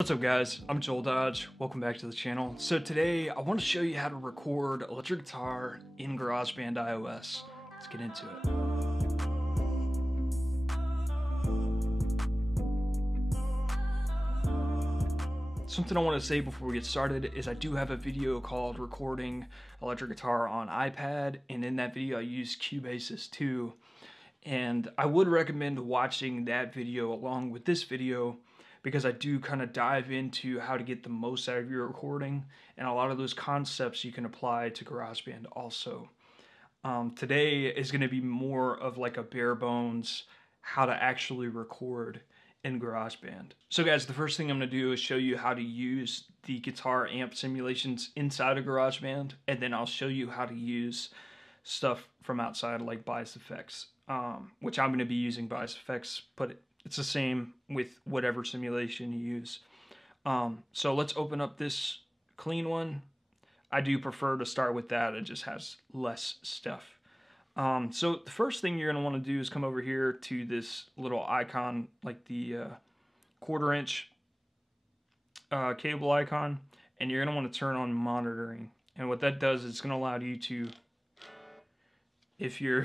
What's up guys, I'm Joel Dodge, welcome back to the channel. So today I want to show you how to record electric guitar in GarageBand iOS. Let's get into it. Something I want to say before we get started is I do have a video called recording electric guitar on iPad, and in that video I use Cubase 2, and I would recommend watching that video along with this video because I do kind of dive into how to get the most out of your recording, and a lot of those concepts you can apply to GarageBand also. Today is going to be more of like a bare bones how to actually record in GarageBand. So guys, the first thing I'm going to do is show you how to use the guitar amp simulations inside of GarageBand, and then I'll show you how to use stuff from outside like Bias FX, which I'm going to be using Bias FX, but it's the same with whatever simulation you use. So let's open up this clean one. I do prefer to start with that. It just has less stuff. So the first thing you're going to want to do is come over here to this little icon, like the 1/4 inch cable icon, and you're going to want to turn on monitoring. And what that does is it's going to allow you to, if your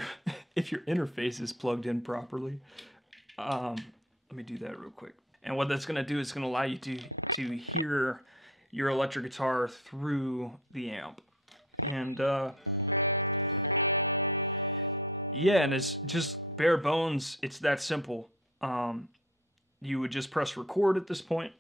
interface is plugged in properly, let me do that real quick. And what that's going to do is going to allow you to hear your electric guitar through the amp. And yeah, and it's just bare bones. It's that simple. You would just press record at this point.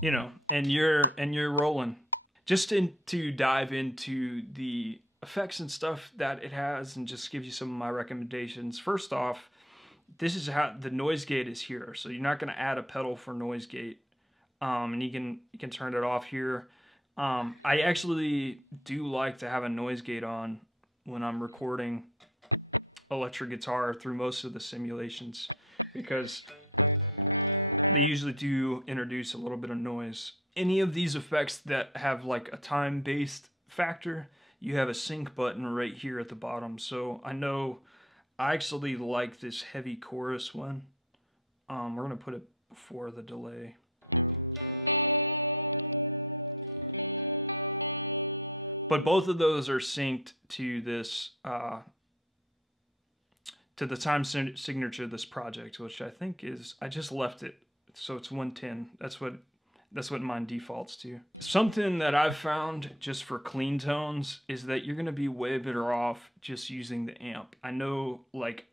You know, and you're rolling. Just to dive into the effects and stuff that it has and just give you some of my recommendations. First off, this is how the noise gate is here. So you're not going to add a pedal for noise gate. And you can turn it off here. I actually do like to have a noise gate on when I'm recording electric guitar through most of the simulations, because they usually do introduce a little bit of noise. Any of these effects that have like a time-based factor, you have a sync button right here at the bottom. So I know I actually like this heavy chorus one. We're gonna put it before the delay. But both of those are synced to this, to the time signature of this project, which I think is, I just left it, so it's 110. That's what mine defaults to. Something that I've found just for clean tones is that you're gonna be way better off just using the amp. I know, like,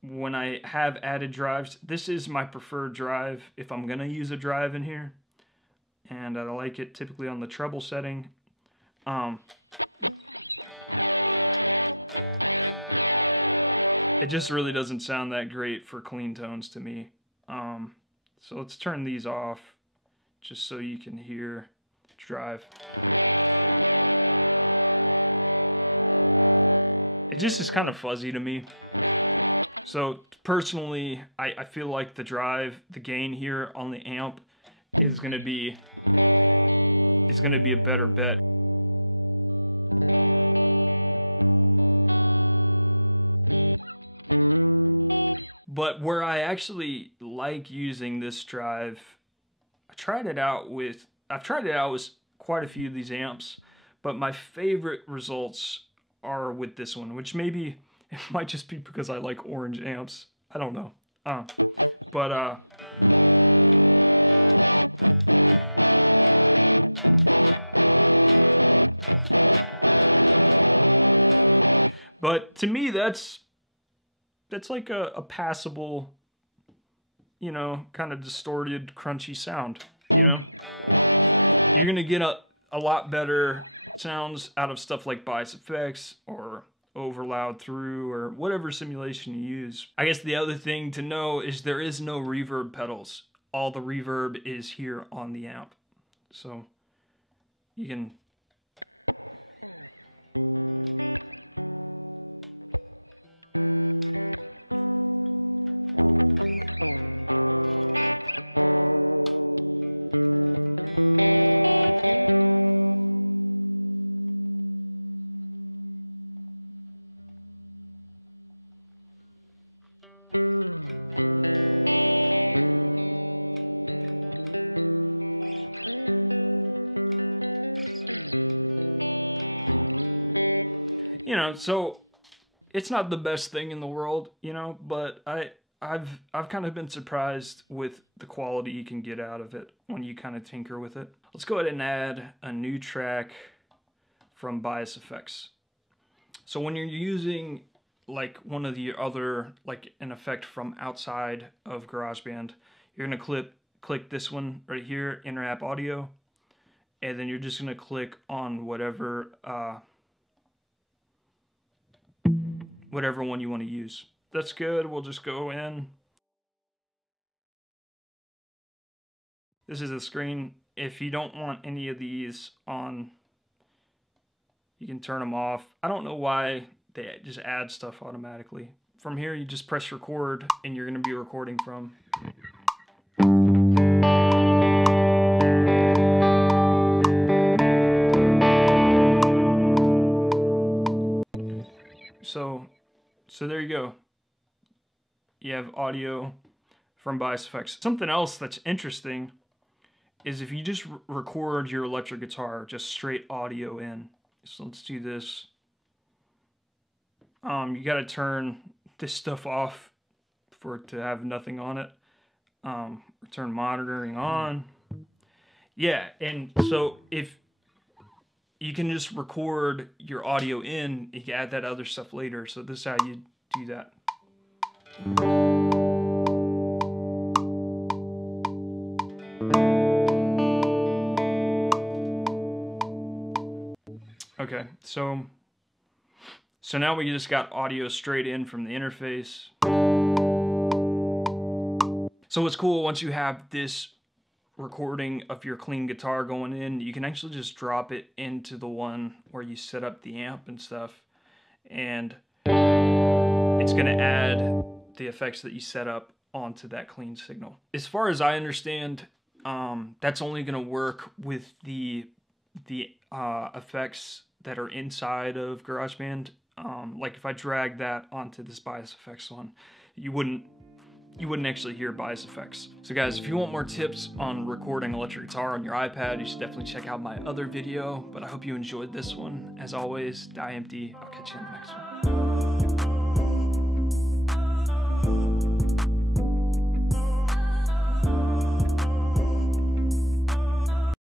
when I have added drives, this is my preferred drive if I'm gonna use a drive in here, and I like it typically on the treble setting. It just really doesn't sound that great for clean tones to me. So let's turn these off just so you can hear drive. It just is kind of fuzzy to me. So personally, I feel like the drive, the gain here on the amp is gonna be a better bet. But where I actually like using this drive, I've tried it out with quite a few of these amps, but my favorite results are with this one, which maybe it might just be because I like orange amps. I don't know. But to me that's like a passable, you know, kind of distorted, crunchy sound, you know? You're gonna get a lot better sounds out of stuff like Bias FX or Overloud Through or whatever simulation you use. I guess the other thing to know is there is no reverb pedals. All the reverb is here on the amp. So you can... You know, so it's not the best thing in the world, you know, but I've kind of been surprised with the quality you can get out of it when you kind of tinker with it. Let's go ahead and add a new track from Bias FX. So when you're using like one of the other, like an effect from outside of GarageBand, you're gonna click this one right here, Inter-App Audio, and then you're just gonna click on whatever one you want to use. That's good. We'll just go in. This is the screen. If you don't want any of these on, you can turn them off. I don't know why they just add stuff automatically. From here, you just press record and you're going to be recording from. So there you go. You have audio from Bias FX. Something else that's interesting is if you just record your electric guitar, just straight audio in. So let's do this. You got to turn this stuff off for it to have nothing on it. Turn monitoring on. Yeah, and so if you can just record your audio in, you can add that other stuff later. So this is how you do that. Okay, so now we just got audio straight in from the interface. So what's cool, once you have this recording of your clean guitar going in, you can actually just drop it into the one where you set up the amp and stuff, and it's gonna add the effects that you set up onto that clean signal. As far as I understand, that's only gonna work with the effects that are inside of GarageBand. Like if I drag that onto this Bias FX one, you wouldn't actually hear Bias FX. So guys, if you want more tips on recording electric guitar on your iPad, you should definitely check out my other video, but I hope you enjoyed this one. As always, die empty. I'll catch you in the next one.